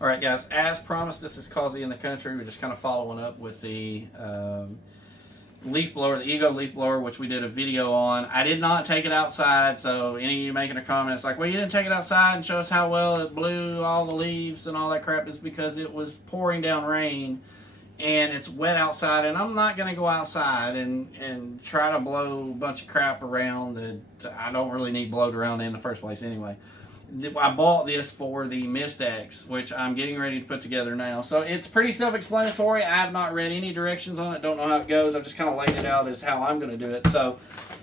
All right, guys, as promised, this is Causey in the Country. We're just kind of following up with the leaf blower, the Ego leaf blower, which we did a video on. I did not take it outside, so any of you making a comment, it's like, well, you didn't take it outside and show us how well it blew all the leaves and all that crap. Is because it was pouring down rain and it's wet outside, and I'm not going to go outside and try to blow a bunch of crap around that I don't really need blowed around in the first place anyway. I bought this for the Mistx, which I'm getting ready to put together now. So it's pretty self-explanatory. I have not read any directions on it. Don't know how it goes. I've just kind of laid it out as how I'm going to do it. So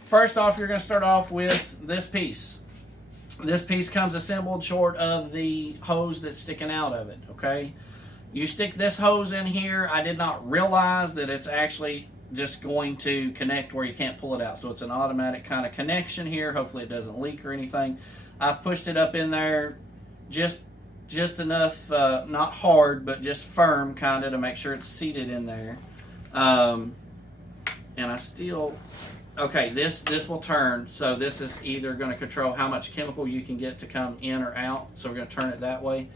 first off, you're going to start off with this piece. This piece comes assembled short of the hose that's sticking out of it, okay? You stick this hose in here. I did not realize that it's actually just going to connect where you can't pull it out. So it's an automatic kind of connection here. Hopefully it doesn't leak or anything. I've pushed it up in there just enough, not hard, but just firm kind of to make sure it's seated in there. And I still, okay, this will turn. So this is either going to control how much chemical you can get to come in or out. So we're going to turn it that way.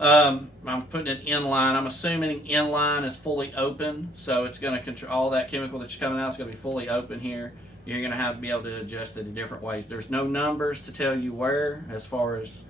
I'm putting it in line. I'm assuming in line is fully open. So it's going to control all that chemical that's coming out. It's going to be fully open here. You're going to have to be able to adjust it in different ways. There's no numbers to tell you where, as far as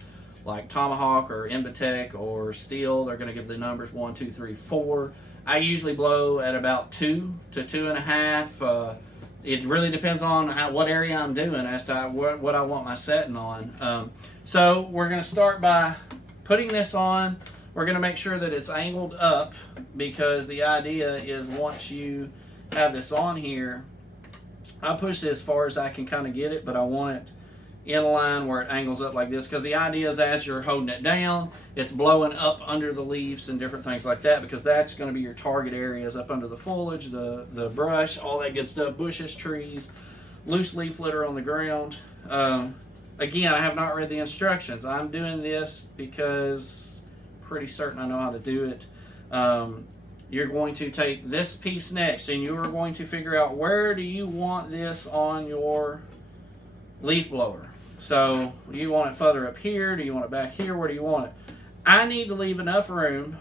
like Tomahawk or Mistx or Steel. They're going to give the numbers 1, 2, 3, 4. I usually blow at about 2 to 2.5. It really depends on what area I'm doing as to what I want my setting on. So we're going to start by putting this on. We're going to make sure that it's angled up, because the idea is once you have this on here, I push it as far as I can kind of get it, but I want it in a line where it angles up like this, because the idea is as you're holding it down, it's blowing up under the leaves and different things like that, because that's going to be your target areas up under the foliage, the brush, all that good stuff, bushes, trees, loose leaf litter on the ground. Again, I have not read the instructions. I'm doing this because I'm pretty certain I know how to do it. You're going to take this piece next, and you are going to figure out where do you want this on your leaf blower. So do you want it further up here? Do you want it back here? Where do you want it? I need to leave enough room,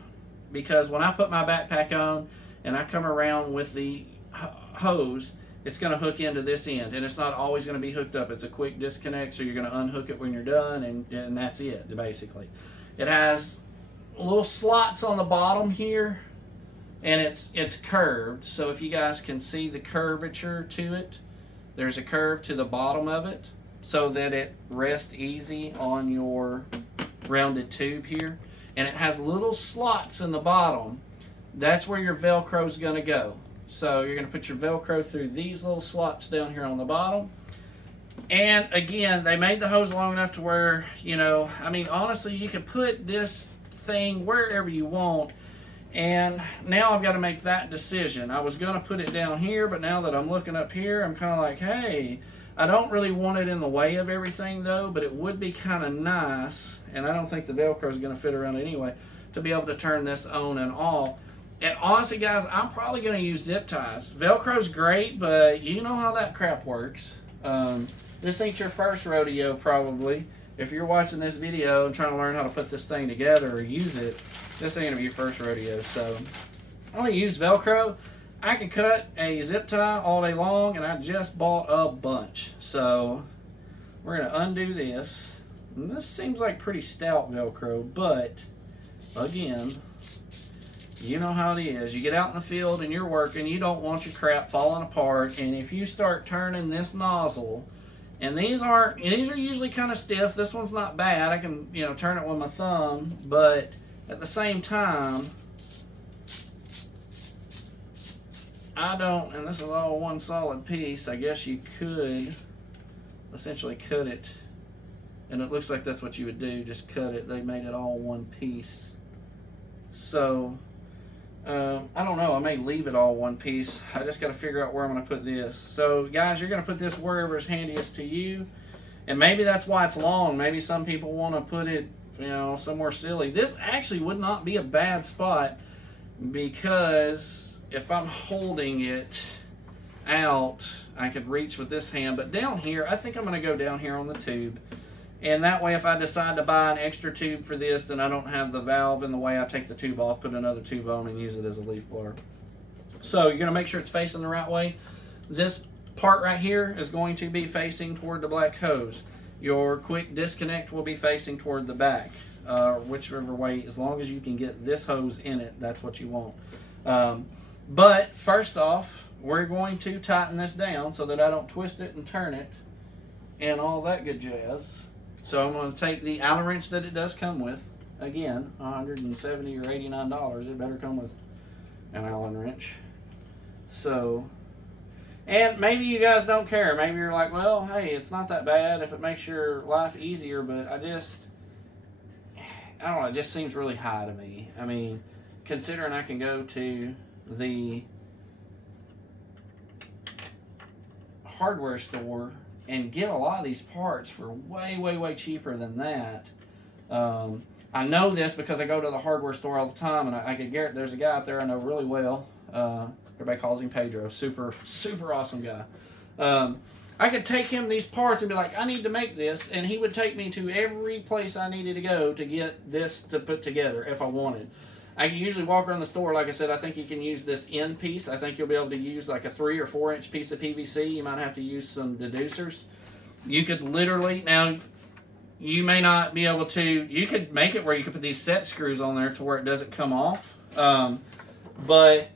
because when I put my backpack on and I come around with the hose, it's going to hook into this end, and it's not always going to be hooked up. It's a quick disconnect, so you're going to unhook it when you're done, and that's it, basically. It has little slots on the bottom here, and it's curved, so if you guys can see the curvature to it, there's a curve to the bottom of it so that it rests easy on your rounded tube here. And it has little slots in the bottom. That's where your Velcro is going to go. So you're going to put your Velcro through these little slots down here on the bottom. And again, they made the hose long enough to where, I mean, honestly, you can put this thing wherever you want. And now I've got to make that decision. I was going to put it down here, but now that I'm looking up here, I'm kind of like, hey, I don't really want it in the way of everything though, but it would be kind of nice, and I don't think the Velcro is going to fit around it anyway, to be able to turn this on and off. And honestly, guys, I'm probably going to use zip ties. Velcro's great, but you know how that crap works. This ain't your first rodeo, probably. If you're watching this video and trying to learn how to put this thing together or use it, this ain't gonna be your first rodeo. So I only use Velcro. I can cut a zip tie all day long, and I just bought a bunch. So we're gonna undo this. And this seems like pretty stout Velcro, but again, you know how it is. You get out in the field and you're working, you don't want your crap falling apart, and if you start turning this nozzle, and these are usually kind of stiff. This one's not bad. I can, turn it with my thumb, but at the same time, I don't, and this is all one solid piece. I guess you could essentially cut it, and it looks like that's what you would do, just cut it. They made it all one piece. So, I don't know, I may leave it all one piece. I just got to figure out where I'm going to put this. So, guys, you're going to put this wherever is handiest to you, and maybe that's why it's long. Maybe some people want to put it, somewhere silly. This actually would not be a bad spot, because if I'm holding it out, I could reach with this hand, but down here, I think I'm going to go down here on the tube, And that way, if I decide to buy an extra tube for this, then I don't have the valve in the way. I take the tube off, put another tube on, and use it as a leaf blower. So you're going to make sure it's facing the right way. This part right here is going to be facing toward the black hose. Your quick disconnect will be facing toward the back, whichever way, as long as you can get this hose in it, that's what you want. But first off, we're going to tighten this down so that I don't twist it and turn it and all that good jazz. So I'm going to take the Allen wrench that it does come with. Again, $170 or $89. It better come with an Allen wrench. So, and maybe you guys don't care. Maybe you're like, well, hey, it's not that bad if it makes your life easier, but I don't know, it just seems really high to me. I mean, considering I can go to the hardware store and get a lot of these parts for way, way, way cheaper than that. I know this because I go to the hardware store all the time, and I could guarantee there's a guy up there I know really well. Everybody calls him Pedro. Super, super awesome guy. I could take him these parts and be like, I need to make this, and he would take me to every place I needed to go to get this to put together if I wanted. I can usually walk around the store, like I said, I think you can use this end piece. I think you'll be able to use like a 3 or 4 inch piece of PVC. You might have to use some deducers. You could literally, now you may not be able to, you could make it where you could put these set screws on there to where it doesn't come off. But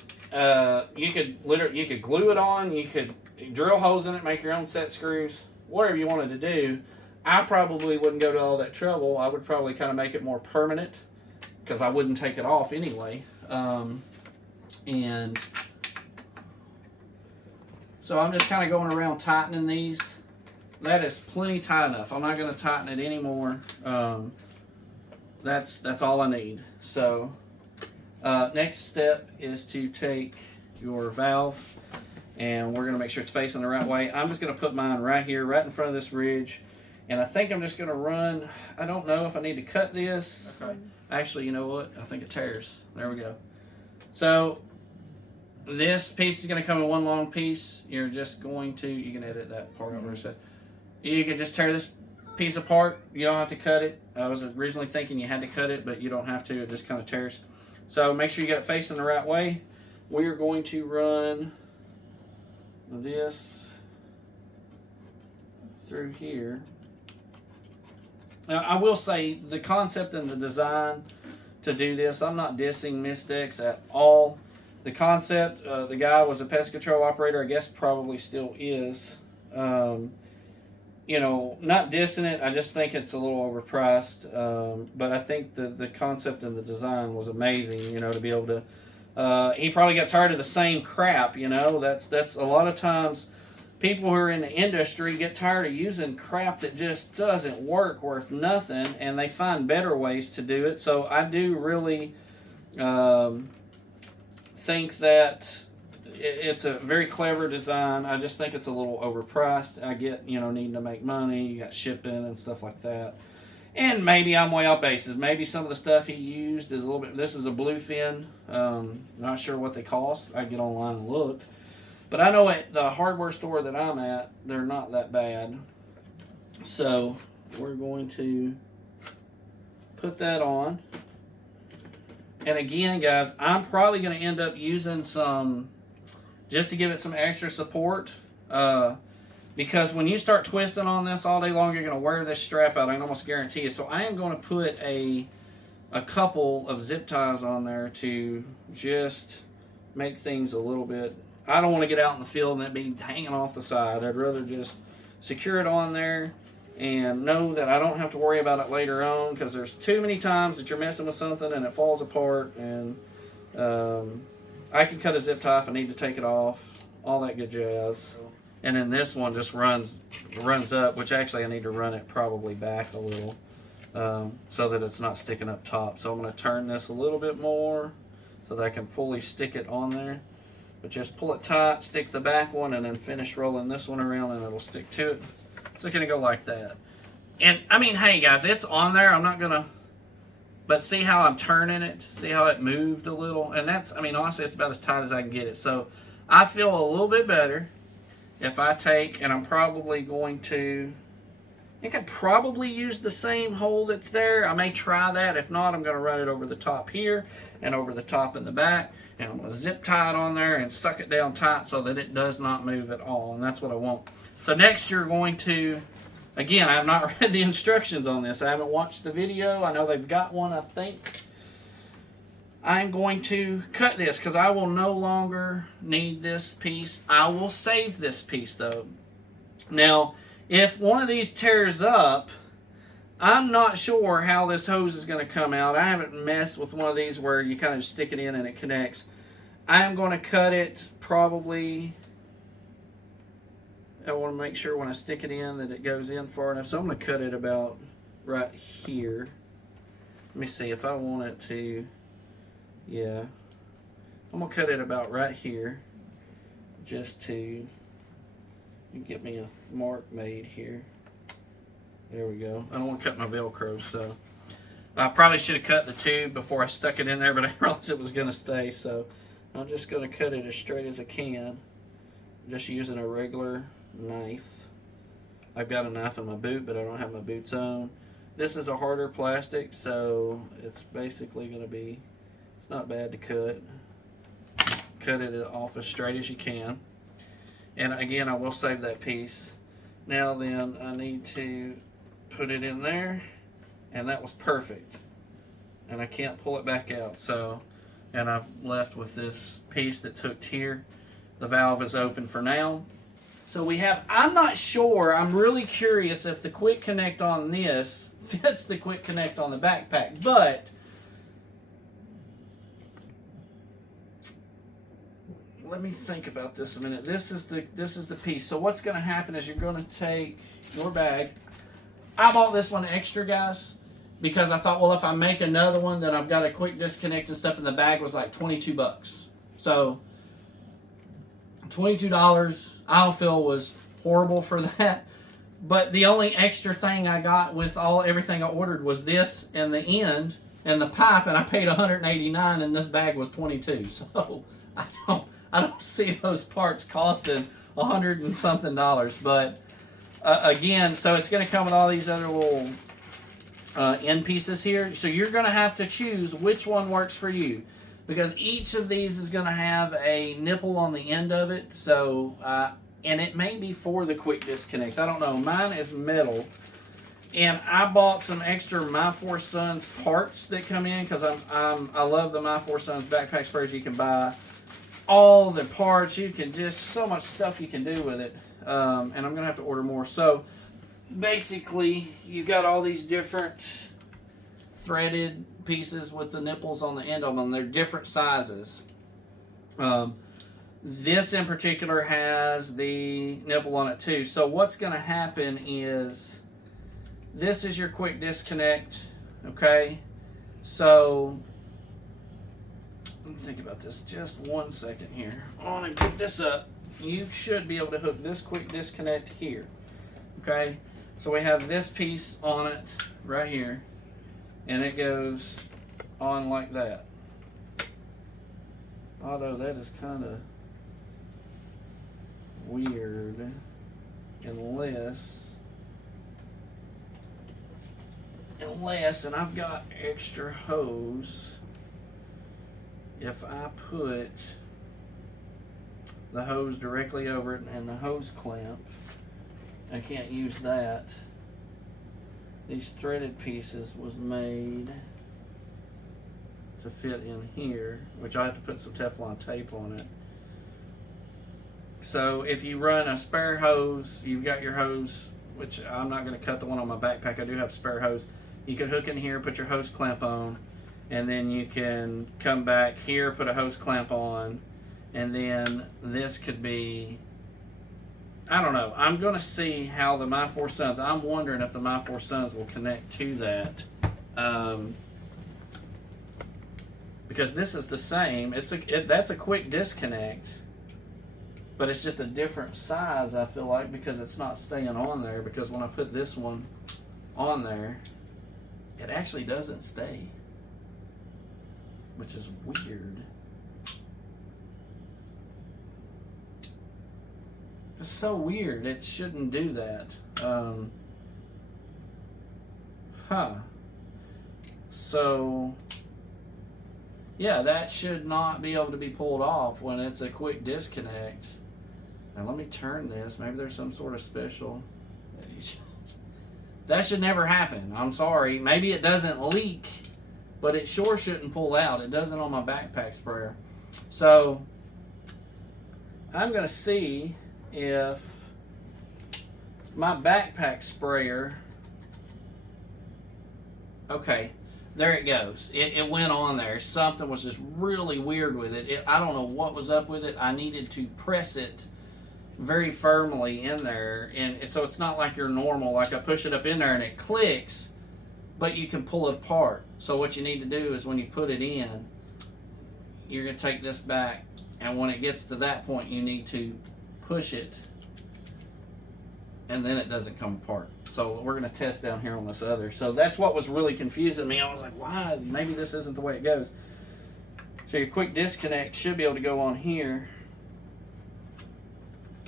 you could glue it on, you could drill holes in it, make your own set screws, whatever you wanted to do. I probably wouldn't go to all that trouble. I would probably kind of make it more permanent, because I wouldn't take it off anyway. And so I'm just kind of going around tightening these. That is plenty tight enough. I'm not going to tighten it anymore. That's all I need. So next step is to take your valve, and we're going to make sure it's facing the right way. I'm just going to put mine right here, right in front of this ridge. And I think I'm just going to run, I don't know if I need to cut this. Okay. Actually, you know what? I think it tears. There we go. So this piece is going to come in one long piece. You're just going to, you can edit that part out where it says. You can just tear this piece apart. You don't have to cut it. I was originally thinking you had to cut it, but you don't have to. It just kind of tears. So make sure you get it facing the right way. We are going to run this through here. Now, I will say the concept and the design to do this, I'm not dissing Mistx at all. The concept, the guy was a pest control operator, I guess probably still is. You know, not dissing it, I just think it's a little overpriced. But I think the concept and the design was amazing, you know, to be able to, he probably got tired of the same crap, you know. That's a lot of times people who are in the industry get tired of using crap that just doesn't work, worth nothing, and they find better ways to do it. So I do really think that it's a very clever design. I just think it's a little overpriced. I get, you know, needing to make money, you got shipping and stuff like that. And maybe I'm way off bases. Maybe some of the stuff he used is a little bit, this is a bluefin. Not sure what they cost. I get online and look. But I know at the hardware store that I'm at, they're not that bad. So we're going to put that on. And again, guys, I'm probably going to end up using some, just to give it some extra support. Because when you start twisting on this all day long, you're going to wear this strap out. I can almost guarantee you. So I am going to put a couple of zip ties on there to just make things a little bit. I don't want to get out in the field and it be hanging off the side. I'd rather just secure it on there and know that I don't have to worry about it later on, because there's too many times that you're messing with something and it falls apart, and I can cut a zip tie if I need to take it off, all that good jazz. And then this one just runs up, which actually I need to run it probably back a little so that it's not sticking up top. So I'm going to turn this a little bit more so that I can fully stick it on there. But just pull it tight, stick the back one, and then finish rolling this one around, and it'll stick to it. So it's going to go like that. And, I mean, hey, guys, it's on there. I'm not going to... But see how I'm turning it? See how it moved a little? And that's, I mean, honestly, it's about as tight as I can get it. So I feel a little bit better if I take, and I'm probably going to I think I'd probably use the same hole that's there. I may try that. If not, I'm going to run it over the top here and over the top in the back. And I'm going to zip tie it on there and suck it down tight so that it does not move at all. And that's what I want. So next you're going to, again, I have not read the instructions on this. I haven't watched the video. I know they've got one, I think. I'm going to cut this because I will no longer need this piece. I will save this piece though. Now, if one of these tears up, I'm not sure how this hose is going to come out. I haven't messed with one of these where you kind of stick it in and it connects. I'm going to cut it probably, I want to make sure when I stick it in that it goes in far enough. So I'm going to cut it about right here. Let me see if I want it to, yeah. I'm going to cut it about right here just to get me a mark made here. There we go. I don't want to cut my Velcro, so I probably should have cut the tube before I stuck it in there, but I realized it was going to stay, so I'm just going to cut it as straight as I can, just using a regular knife. I've got a knife in my boot, but I don't have my boots on. This is a harder plastic, so it's basically going to be, it's not bad to cut. Cut it off as straight as you can. And again, I will save that piece. Now then, I need to put it in there, and that was perfect. And I can't pull it back out, so, and I've left with this piece that's hooked here. The valve is open for now. So we have, I'm not sure, I'm really curious if the quick connect on this fits the quick connect on the backpack, but let me think about this a minute. This is the piece. So what's going to happen is you're going to take your bag. I bought this one extra, guys, because I thought, well, if I make another one, then I've got a quick disconnect and stuff, and the bag was like 22 bucks. So $22, I don't feel was horrible for that. But the only extra thing I got with everything I ordered was this and the end and the pipe, and I paid $189, and this bag was $22. So I don't see those parts costing $100 and something. But again, so it's going to come with all these other little end pieces here. So you're going to have to choose which one works for you, because each of these is going to have a nipple on the end of it. So and it may be for the quick disconnect. I don't know. Mine is metal. And I bought some extra MY4SONS parts that come in because I love the MY4SONS backpack spares. You can buy all the parts. You can just, so much stuff you can do with it. And I'm going to have to order more. So basically, you've got all these different threaded pieces with the nipples on the end of them. They're different sizes. This in particular has the nipple on it too. So what's going to happen is, this is your quick disconnect, okay? So, let me think about this just 1 second here. I want to pick this up. You should be able to hook this quick disconnect here, okay? So we have this piece on it right here, and it goes on like that. Although that is kind of weird, unless, and I've got extra hose, if I put the hose directly over it and the hose clamp, I can't use that. These threaded pieces was made to fit in here, which I have to put some Teflon tape on it. So if you run a spare hose, you've got your hose, which I'm not going to cut the one on my backpack. I do have spare hose. You could hook in here, put your hose clamp on, and then you can come back here, put a hose clamp on, and then this could be, I don't know. I'm going to see how the MY4SONS, I'm wondering if the MY4SONS will connect to that. Because this is the same. That's a quick disconnect, but it's just a different size, I feel like, because it's not staying on there. Because when I put this one on there, it actually doesn't stay, which is weird. It's so weird. It shouldn't do that. Huh. So, yeah, that should not be able to be pulled off when it's a quick disconnect. Now let me turn this. Maybe there's some sort of special. That should never happen. I'm sorry. Maybe it doesn't leak, but it sure shouldn't pull out. It doesn't on my backpack sprayer. So I'm going to see if my backpack sprayer, okay, there it goes. It went on there. Something was just really weird with it. I don't know what was up with it. I needed to press it very firmly in there, and so it's not like your normal, like I push it up in there and it clicks, but you can pull it apart. So what you need to do is when you put it in, you're going to take this back, and when it gets to that point, you need to push it, and then it doesn't come apart. So we're going to test down here on this other. So that's what was really confusing me. I was like, why? Maybe this isn't the way it goes. So your quick disconnect should be able to go on here.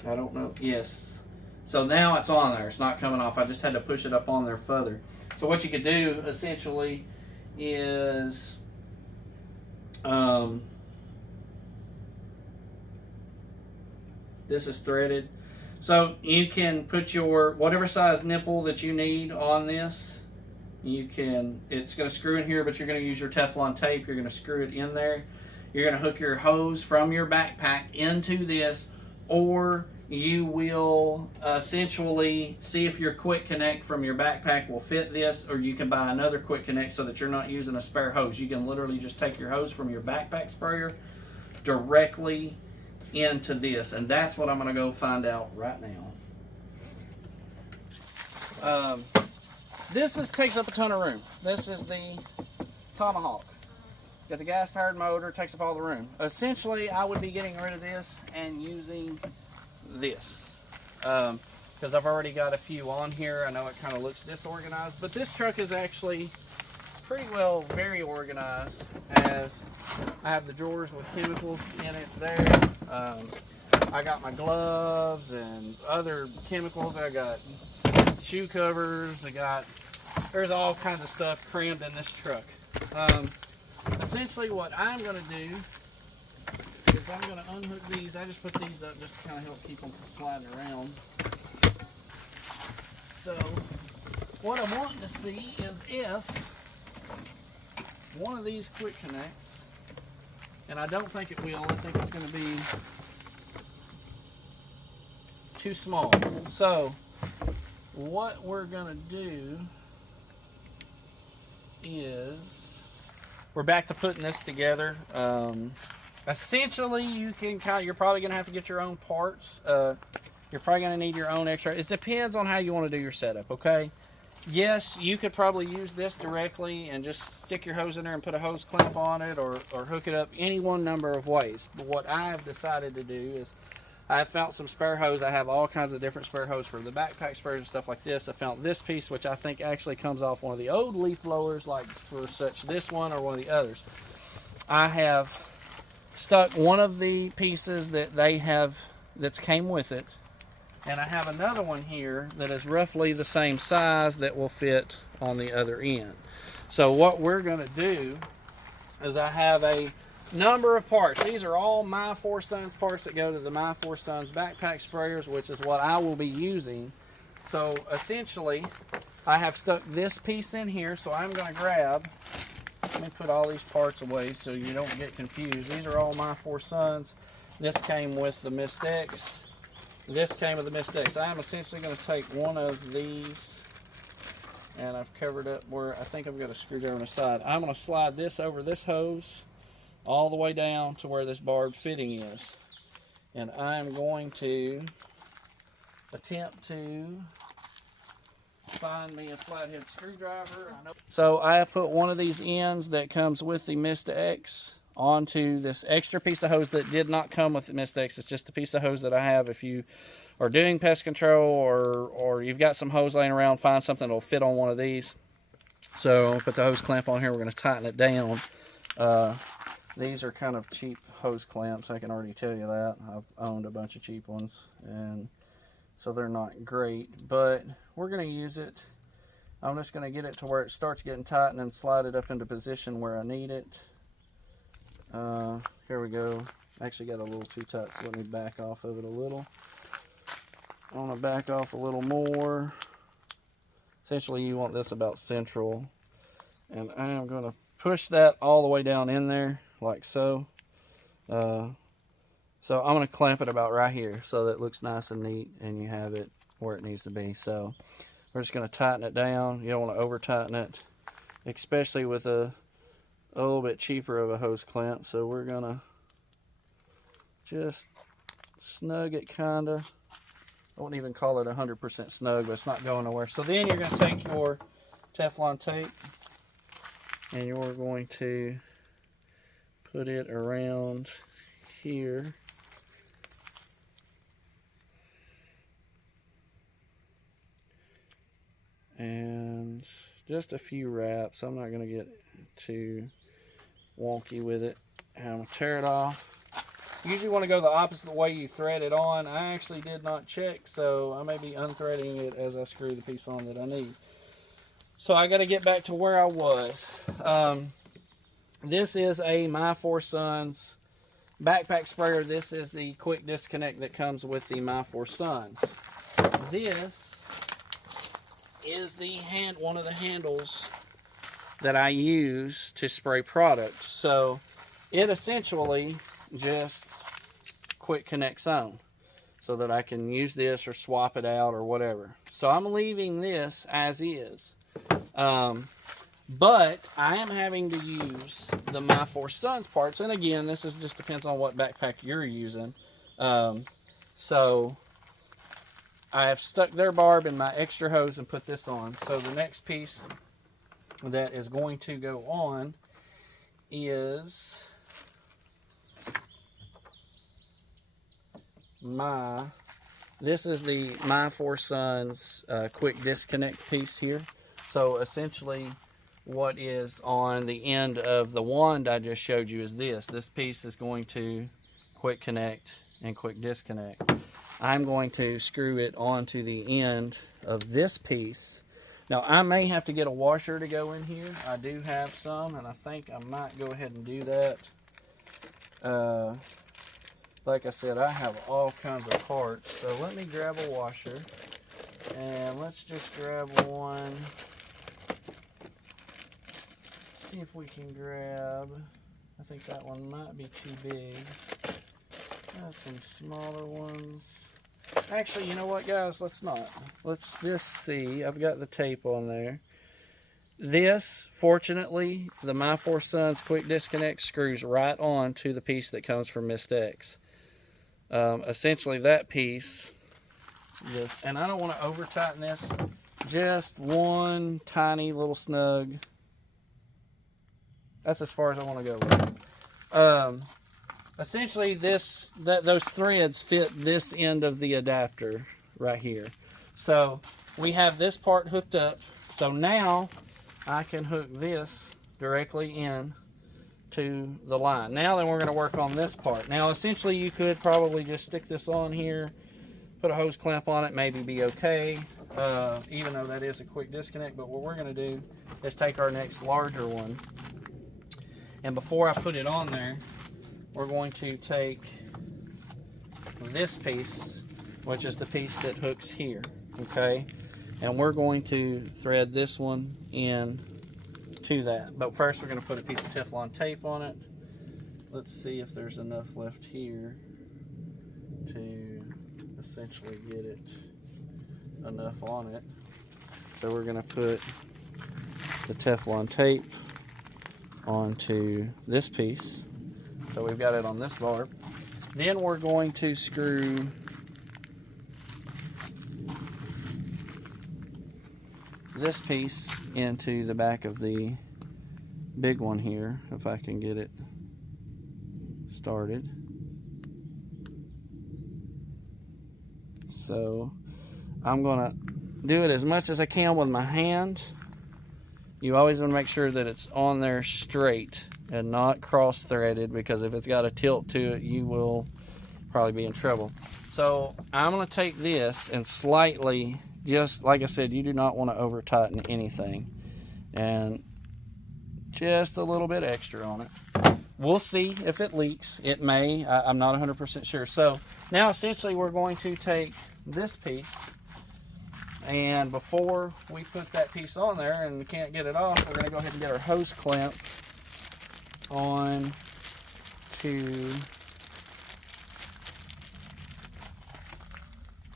I don't know. Yes. So now it's on there. It's not coming off. I just had to push it up on there further. So what you could do essentially is this is threaded. So you can put your whatever size nipple that you need on this. You can, it's going to screw in here, but you're going to use your Teflon tape. You're going to screw it in there. You're going to hook your hose from your backpack into this, or you will essentially see if your quick connect from your backpack will fit this, or you can buy another quick connect so that you're not using a spare hose. You can literally just take your hose from your backpack sprayer directly into this, and that's what I'm going to go find out right now. This takes up a ton of room. This is the Tomahawk. Got the gas-powered motor, takes up all the room. Essentially, I would be getting rid of this and using this. Because I've already got a few on here. I know it kind of looks disorganized, but this truck is actually pretty well very organized, as I have the drawers with chemicals in it there. I got my gloves and other chemicals. I got shoe covers. There's all kinds of stuff crammed in this truck. Essentially what I'm going to do is I'm going to unhook these. I just put these up just to kind of help keep them from sliding around. So what I'm wanting to see is if one of these quick connects, and I don't think it will, I think it's going to be too small. So what we're going to do is, we're back to putting this together. Essentially, you're probably going to have to get your own parts. You're probably going to need your own extra. It depends on how you want to do your setup, okay? Yes, you could probably use this directly and just stick your hose in there and put a hose clamp on it, or hook it up any one number of ways. But what I've decided to do is, I found some spare hose. I have all kinds of different spare hose for the backpack sprayers and stuff like this. I found this piece, which I think actually comes off one of the old leaf blowers, like for such this one or one of the others. I have stuck one of the pieces that they have that's came with it, and I have another one here that is roughly the same size that will fit on the other end. So what we're going to do is, I have a number of parts. These are all MY4SONS parts that go to the MY4SONS backpack sprayers, which is what I will be using. So essentially, I have stuck this piece in here, so I'm going to grab, let me put all these parts away so you don't get confused. These are all MY4SONS. This came with the Mistx. This came with the Mistx. I am essentially going to take one of these, and I've covered up where I think I've got a screwdriver on the side. I'm going to slide this over this hose all the way down to where this barbed fitting is, and I'm going to attempt to find me a flathead screwdriver. So I have put one of these ends that comes with the Mistx onto this extra piece of hose that did not come with the Mistx. It's just a piece of hose that I have. If you are doing pest control, or you've got some hose laying around, find something that will fit on one of these. So I'll put the hose clamp on here. We're going to tighten it down. These are kind of cheap hose clamps, I can already tell you that. I've owned a bunch of cheap ones, and so they're not great, but we're going to use it I'm just going to get it to where it starts getting tight and then slide it up into position where I need it. Here we go. Actually got a little too tight, so let me back off of it a little. I want to back off a little more. Essentially, you want this about central. And I am going to push that all the way down in there, like so. So I'm going to clamp it about right here so that it looks nice and neat and you have it where it needs to be. So we're just going to tighten it down. You don't want to over tighten it, especially with a little bit cheaper of a hose clamp. So we're going to just snug it kind of. I wouldn't even call it 100% snug, but it's not going nowhere. So then you're going to take your Teflon tape and you're going to put it around here. And just a few wraps. I'm not going to get too wonky with it. And I'm going to tear it off. You usually want to go the opposite way you thread it on. I actually did not check, so I may be unthreading it as I screw the piece on that I need. So I got to get back to where I was. This is a MY4SONS backpack sprayer. This is the quick disconnect that comes with the MY4SONS. This is the one of the handles that I use to spray product. So it essentially just quick connects on so that I can use this or swap it out or whatever. So I'm leaving this as is. But I am having to use the MY4SONS parts. And again, this is just depends on what backpack you're using. So I have stuck their barb in my extra hose and put this on. So the next piece that is going to go on is this is the MY4SONS quick disconnect piece here. So essentially what is on the end of the wand I just showed you is this. This piece is going to quick connect and quick disconnect. I'm going to screw it onto the end of this piece. Now I may have to get a washer to go in here. I do have some and I think I might go ahead and do that. Like I said, I have all kinds of parts. So let me grab a washer and let's just grab one. See if we can grab, I think that one might be too big. Got some smaller ones. Actually, you know what, guys? Let's not. Let's just see. I've got the tape on there. This, fortunately, the MY4SONS quick disconnect screws right on to the piece that comes from Mistx. Essentially, that piece, and I don't want to over tighten this. Just one tiny little snug. That's as far as I want to go with it. Essentially, those threads fit this end of the adapter right here. So we have this part hooked up. So now I can hook this directly in to the line. Now then we're going to work on this part. Now essentially you could probably just stick this on here, put a hose clamp on it, maybe be okay, even though that is a quick disconnect. But what we're going to do is take our next larger one. And before I put it on there, we're going to take this piece, which is the piece that hooks here, okay? And we're going to thread this one in to that. But first we're going to put a piece of Teflon tape on it. Let's see if there's enough left here to essentially get it enough on it. So we're going to put the Teflon tape onto this piece. So we've got it on this barb. Then we're going to screw this piece into the back of the big one here, if I can get it started. So I'm going to do it as much as I can with my hand. You always want to make sure that it's on there straight and not cross-threaded, because if it's got a tilt to it, you will probably be in trouble. So I'm going to take this and slightly just like I said, you do not want to over tighten anything. And just a little bit extra on it. We'll see if it leaks. It may. I'm not 100% sure. So now essentially we're going to take this piece, and before we put that piece on there and we can't get it off, we're going to go ahead and get our hose clamp on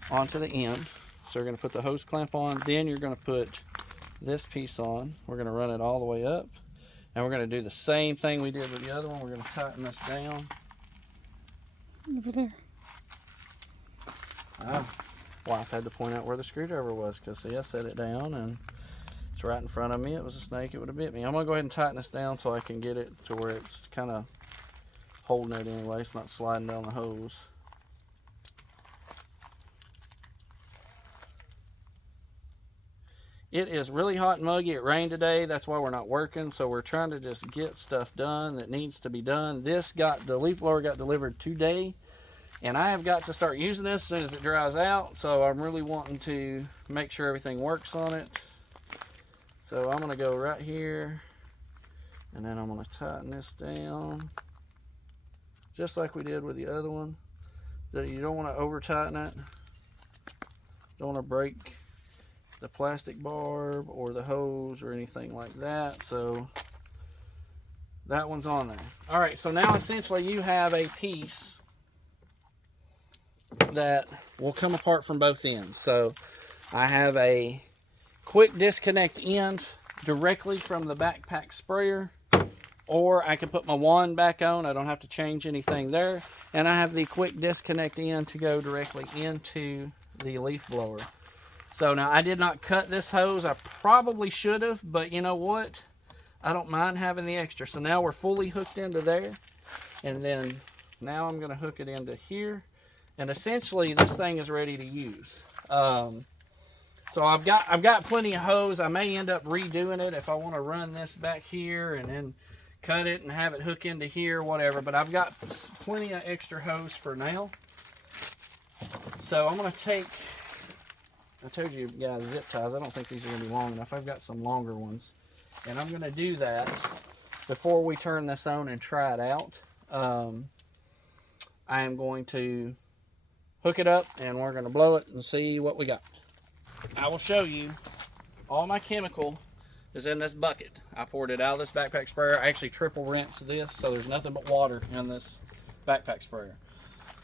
onto the end. So we're going to put the hose clamp on, then you're going to put this piece on. We're going to run it all the way up, and we're going to do the same thing we did with the other one. We're going to tighten this down. Over there. Wife had to point out where the screwdriver was, because see, I set it down and it's right in front of me. It was a snake, it would have bit me. I'm going to go ahead and tighten this down so I can get it to where it's kind of holding it anyway. It's not sliding down the hose. It is really hot and muggy. It rained today. That's why we're not working. So we're trying to just get stuff done that needs to be done. The leaf blower got delivered today, and I have got to start using this as soon as it dries out. So I'm really wanting to make sure everything works on it. So I'm going to go right here, and then I'm going to tighten this down just like we did with the other one. You don't want to over tighten it. Don't want to break the plastic barb or the hose or anything like that. So that one's on there. All right, so now essentially you have a piece that will come apart from both ends. So I have a quick disconnect end directly from the backpack sprayer, or I can put my wand back on. I don't have to change anything there. And I have the quick disconnect end to go directly into the leaf blower. So now I did not cut this hose. I probably should have, but you know what? I don't mind having the extra. So now we're fully hooked into there. And then now I'm going to hook it into here. And essentially this thing is ready to use. So I've got plenty of hose. I may end up redoing it if I want to run this back here and then cut it and have it hook into here, whatever. But I've got plenty of extra hose for now. So I'm going to take... I told you guys zip ties. I don't think these are going to be long enough. I've got some longer ones. And I'm going to do that before we turn this on and try it out. I am going to hook it up and we're going to blow it and see what we got. I will show you all my chemical is in this bucket. I poured it out of this backpack sprayer. I actually triple rinsed this, so there's nothing but water in this backpack sprayer.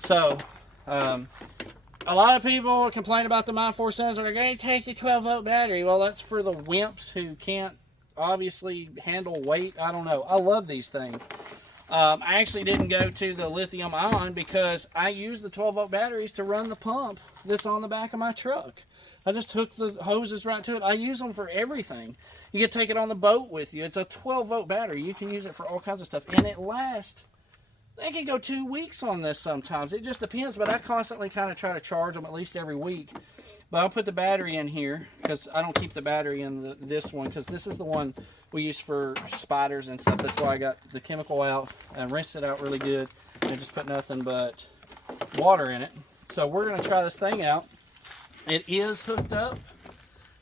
So, a lot of people complain about the MY4SONS. They're going to take the 12-volt battery. Well, that's for the wimps who can't obviously handle weight. I don't know. I love these things. I actually didn't go to the lithium ion because I use the 12-volt batteries to run the pump that's on the back of my truck. I just hook the hoses right to it. I use them for everything. You can take it on the boat with you. It's a 12-volt battery. You can use it for all kinds of stuff. And it lasts... They can go 2 weeks on this sometimes. It just depends, but I constantly kind of try to charge them at least every week. But I'll put the battery in here because I don't keep the battery in this one because this is the one we use for spiders and stuff. That's why I got the chemical out and rinsed it out really good and just put nothing but water in it. So we're going to try this thing out. It is hooked up.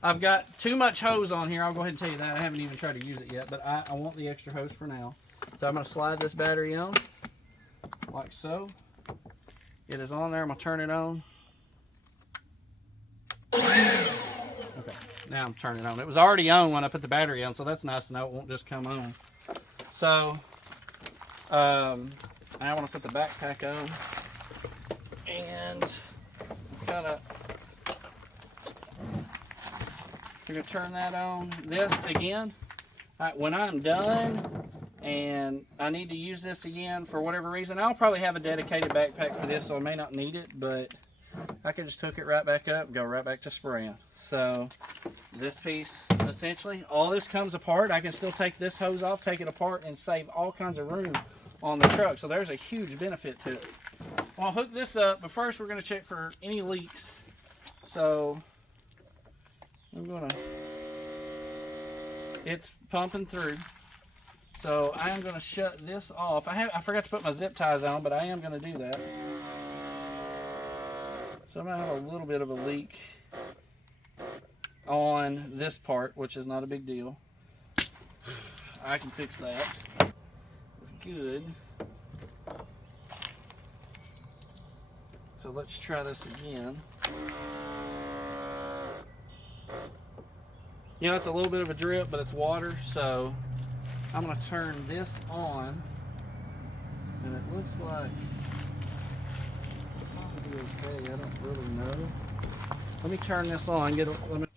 I've got too much hose on here. I'll go ahead and tell you that. I haven't even tried to use it yet, but I want the extra hose for now. So I'm going to slide this battery on. Like so. It is on there. I'm going to turn it on. Okay, now I'm turning it on. It was already on when I put the battery on, so that's nice to know it won't just come on. So, I want to put the backpack on. And kind of, we're going to turn that on. This, again, when I'm done, and I need to use this again for whatever reason, I'll probably have a dedicated backpack for this, so I may not need it, but I can just hook it right back up, go right back to spraying. So this piece, essentially, all this comes apart. I can still take this hose off, take it apart, and save all kinds of room on the truck. So there's a huge benefit to it. I'll hook this up, but first we're going to check for any leaks. So I'm going to, it's pumping through. So I am going to shut this off. I forgot to put my zip ties on, but I am going to do that. So I'm going to have a little bit of a leak on this part, which is not a big deal. I can fix that. It's good. So let's try this again. You know, it's a little bit of a drip, but it's water, so I'm going to turn this on, and it looks like it'll be okay. I don't really know. Let me turn this on. Let me turn this on.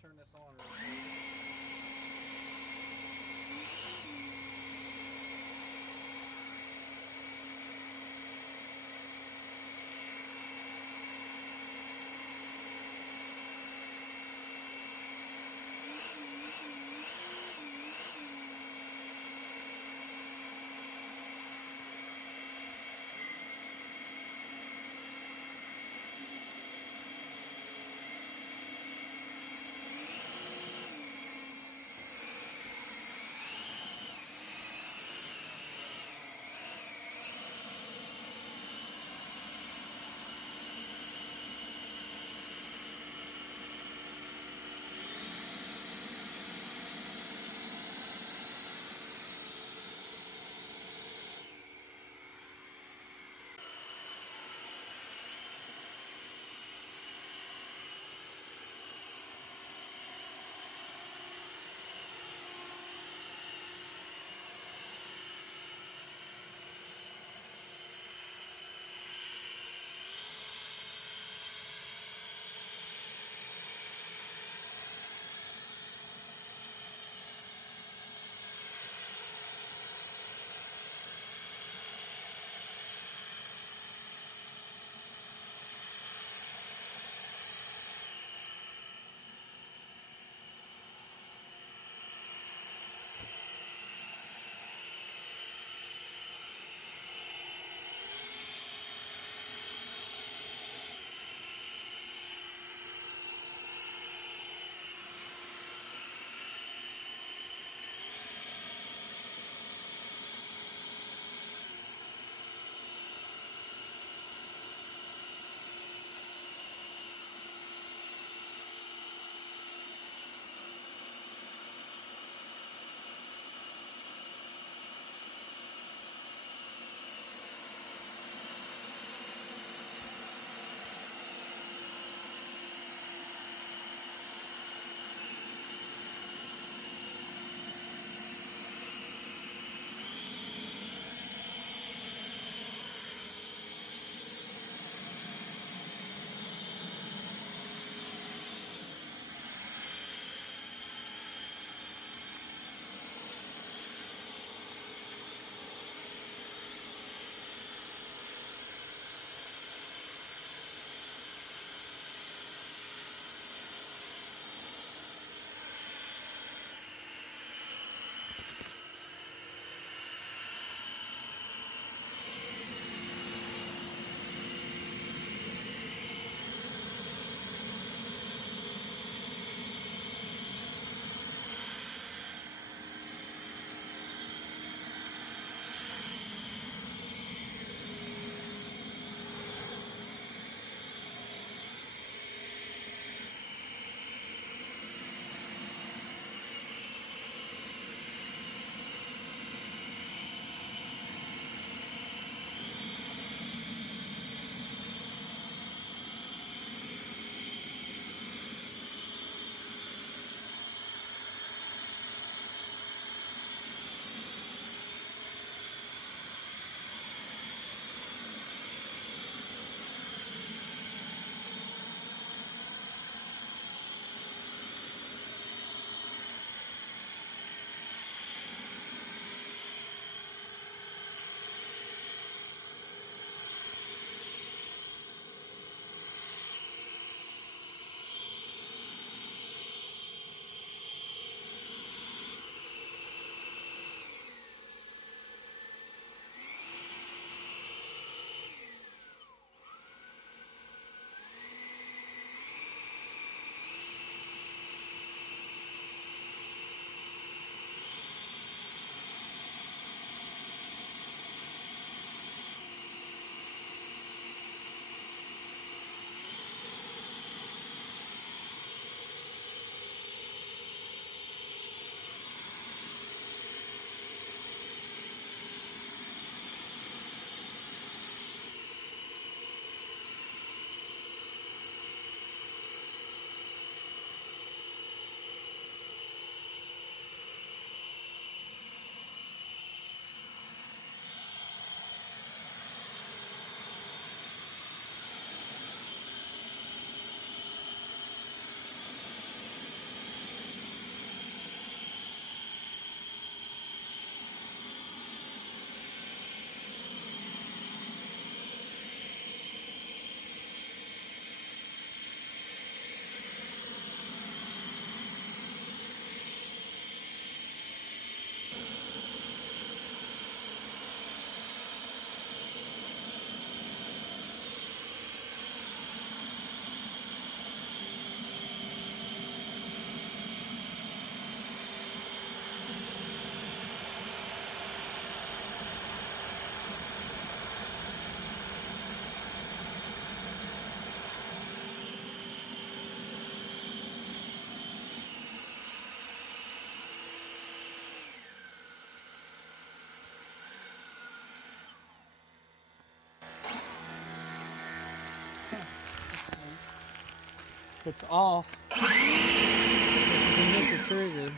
it's off, you can hit the trigger,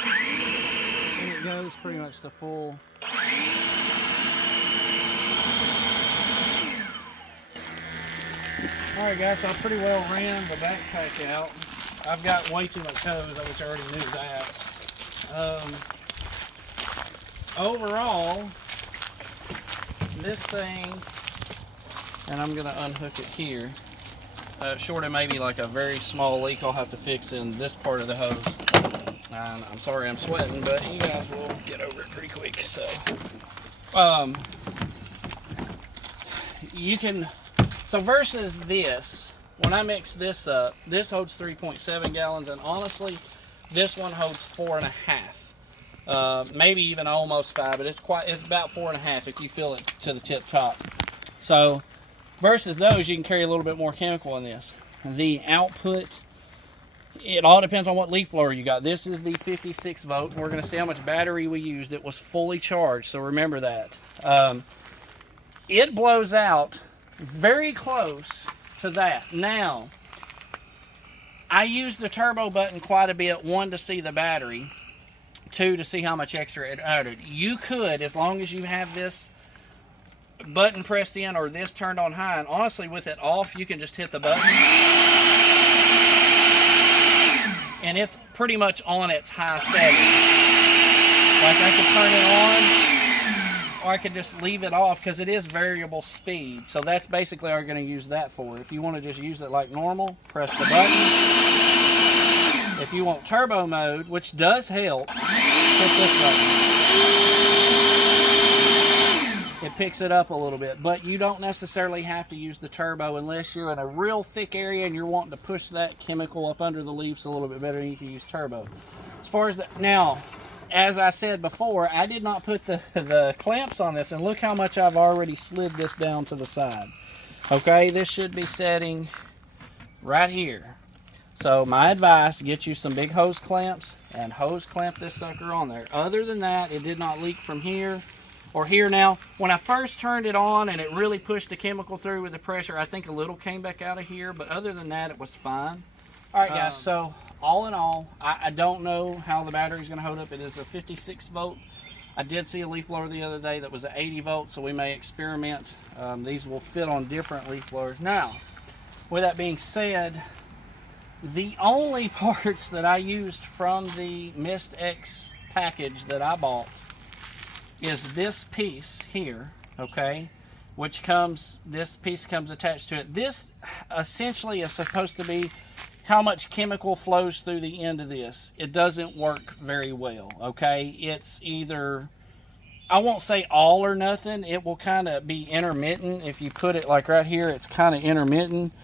and it goes pretty much to full. Alright guys, so I pretty well ran the backpack out. I've got way too much hose, which I already knew that. Overall, this thing, and I'm going to unhook it here, short of maybe like a very small leak I'll have to fix in this part of the hose. And I'm sorry I'm sweating, but you guys will get over it pretty quick. So, you can, so versus this, when I mix this up, this holds 3.7 gallons, and honestly, this one holds 4.5. Maybe even almost 5, but it's about 4.5 if you fill it to the tip top. So versus those, you can carry a little bit more chemical in this. The output, it all depends on what leaf blower you got. This is the 56 volt. We're going to see how much battery we used. It was fully charged, so remember that. It blows out very close to that. Now, I use the turbo button quite a bit. 1, to see the battery. 2, to see how much extra it added. You could, as long as you have this button pressed in or this turned on high, and honestly with it off, you can just hit the button and it's pretty much on its high setting. Like I could turn it on, or I could just leave it off because it is variable speed. So that's basically what we're going to use that for. If you want to just use it like normal, press the button. If you want turbo mode, which does help, hit this button. It picks it up a little bit, but you don't necessarily have to use the turbo unless you're in a real thick area and you're wanting to push that chemical up under the leaves a little bit better. You can use turbo. As far as now, as I said before, I did not put the clamps on this, and look how much I've already slid this down to the side. Okay, this should be setting right here. So my advice, get you some big hose clamps and hose clamp this sucker on there. Other than that, it did not leak from here or here. Now, when I first turned it on and it really pushed the chemical through with the pressure, I think a little came back out of here, but other than that, it was fine. All right, guys, so all in all, I don't know how the battery's going to hold up. It is a 56 volt. I did see a leaf blower the other day that was an 80 volt, so we may experiment. These will fit on different leaf blowers. Now, with that being said, the only parts that I used from the Mistx package that I bought is this piece here, okay, which comes, this piece comes attached to it. This essentially is supposed to be how much chemical flows through the end of this. It doesn't work very well, okay? It's either, I won't say all or nothing. It will kind of be intermittent. If you put it like right here, it's kind of intermittent.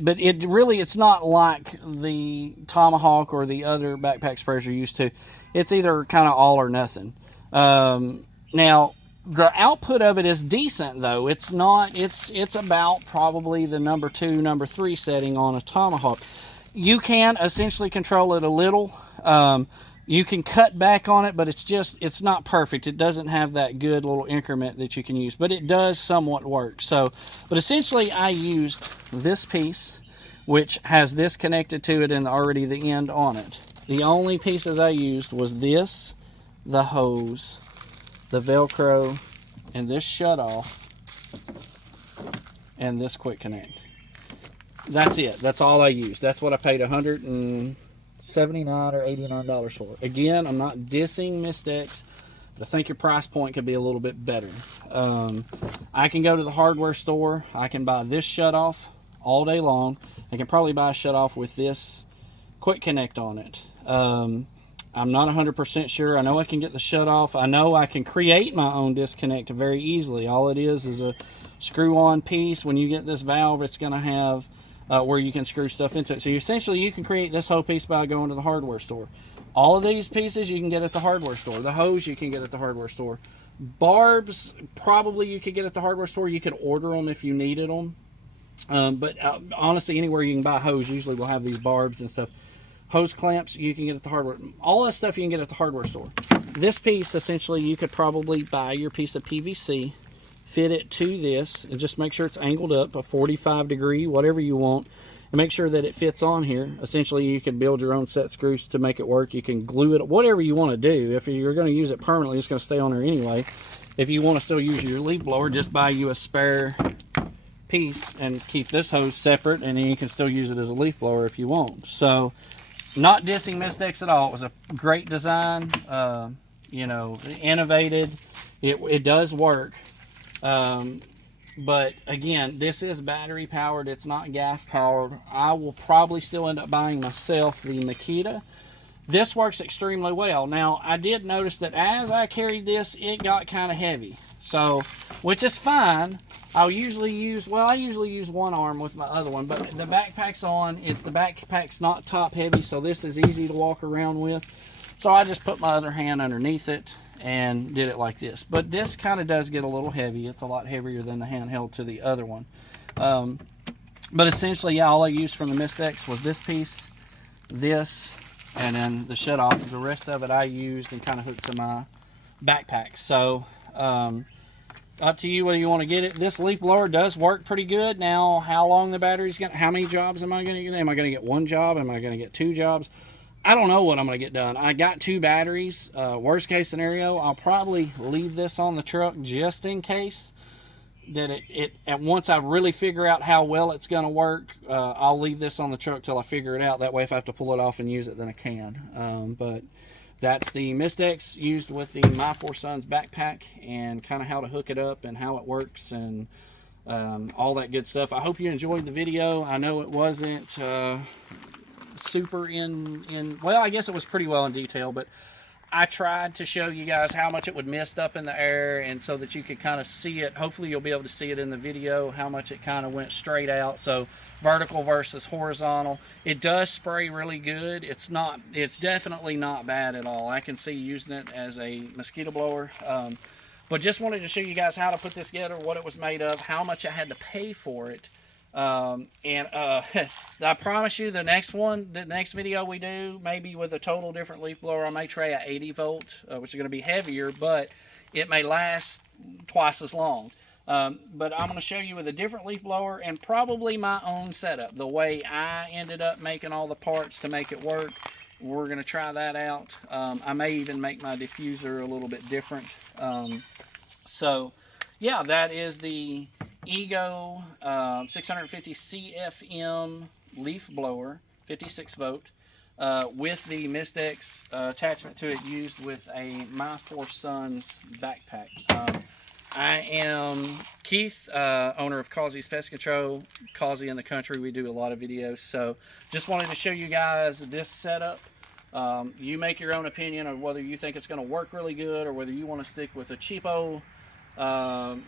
But it really, it's not like the Tomahawk or the other backpack sprayers you're used to. It's either kind of all or nothing. Now, the output of it is decent, though. It's not, it's about probably the number 2, number 3 setting on a Tomahawk. You can essentially control it a little. You can cut back on it, but it's not perfect. It doesn't have that good little increment that you can use, but it does somewhat work. So, but essentially I used this piece, which has this connected to it and already the end on it. The only pieces I used was this, the hose, the Velcro, and this shutoff, and this quick connect. That's it. That's all I used. That's what I paid $179 or $89 for. Again, I'm not dissing Mistx, but I think your price point could be a little bit better. I can go to the hardware store. I can buy this shutoff all day long. I can probably buy a shutoff with this quick connect on it. I'm not 100% sure. I know I can get the shutoff. I know I can create my own disconnect very easily. All it is a screw-on piece. When you get this valve, it's going to have where you can screw stuff into it. So essentially, you can create this whole piece by going to the hardware store. All of these pieces you can get at the hardware store. The hose you can get at the hardware store. Barbs, probably you could get at the hardware store. You could order them if you needed them. But honestly, anywhere you can buy hose usually will have these barbs and stuff. Hose clamps you can get at the hardware. All that stuff you can get at the hardware store. This piece, essentially, you could probably buy your piece of PVC, fit it to this, and just make sure it's angled up a 45 degree, whatever you want, and make sure that it fits on here. Essentially, you can build your own set screws to make it work. You can glue it, whatever you want to do. If you're going to use it permanently, it's going to stay on there anyway. If you want to still use your leaf blower, just buy you a spare piece and keep this hose separate, and then you can still use it as a leaf blower if you want. So, not dissing Mistx at all. It was a great design, you know, innovated. It does work. But again, this is battery powered. It's not gas powered. I will probably still end up buying myself the Mosquito. This works extremely well. Now, I did notice that as I carried this, it got kind of heavy. So, which is fine. I usually use one arm with my other one, but the backpack's on. The backpack's not top heavy, so this is easy to walk around with. So I just put my other hand underneath it and did it like this. But this kind of does get a little heavy. It's a lot heavier than the handheld to the other one. But essentially, yeah, all I used from the Mistx was this piece, this, and then the shutoff. The rest of it I used and kind of hooked to my backpack. So, up to you whether you want to get it. This leaf blower does work pretty good. Now, how long the battery's going to, how many jobs am I going to get? Am I going to get one job? Am I going to get two jobs? I don't know what I'm going to get done. I got two batteries. Worst case scenario, I'll probably leave this on the truck just in case that and once I really figure out how well it's going to work, I'll leave this on the truck till I figure it out. That way, if I have to pull it off and use it, then I can. But that's the Mistx used with the MY4SONS backpack, and kind of how to hook it up and how it works and all that good stuff. I hope you enjoyed the video. I know it wasn't super well, I guess it was pretty well in detail, but I tried to show you guys how much it would mist up in the air, and so that you could kind of see it. Hopefully you'll be able to see it in the video, how much it kind of went straight out. So vertical versus horizontal. It does spray really good. It's definitely not bad at all. I can see using it as a mosquito blower. But just wanted to show you guys how to put this together, what it was made of, how much I had to pay for it. I promise you the next video we do, maybe with a total different leaf blower, I may try a 80 volt, which is going to be heavier, but it may last twice as long. But I'm going to show you with a different leaf blower and probably my own setup, the way I ended up making all the parts to make it work. We're going to try that out. I may even make my diffuser a little bit different. So yeah, that is the Ego 650 CFM leaf blower, 56 volt, with the Mistx attachment to it, used with a MY4SONS backpack. I am Keith, owner of Causey's Pest Control, Causey in the Country. We do a lot of videos, so just wanted to show you guys this setup. You make your own opinion of whether you think it's going to work really good, or whether you want to stick with a cheapo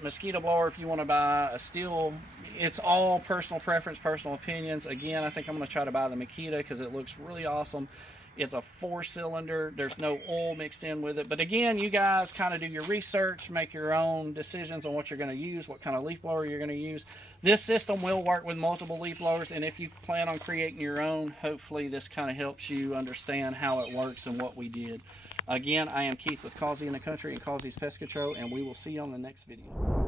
mosquito blower. If you want to buy a steel, it's all personal preference, personal opinions. Again, I think I'm going to try to buy the Mosquito because it looks really awesome. It's a 4-cylinder. There's no oil mixed in with it. But again, you guys kind of do your research, make your own decisions on what you're going to use, what kind of leaf blower you're going to use. This system will work with multiple leaf blowers, and if you plan on creating your own, hopefully this kind of helps you understand how it works and what we did. Again, I am Keith with Causey in the Country and Causey's Pest Control, and we will see you on the next video.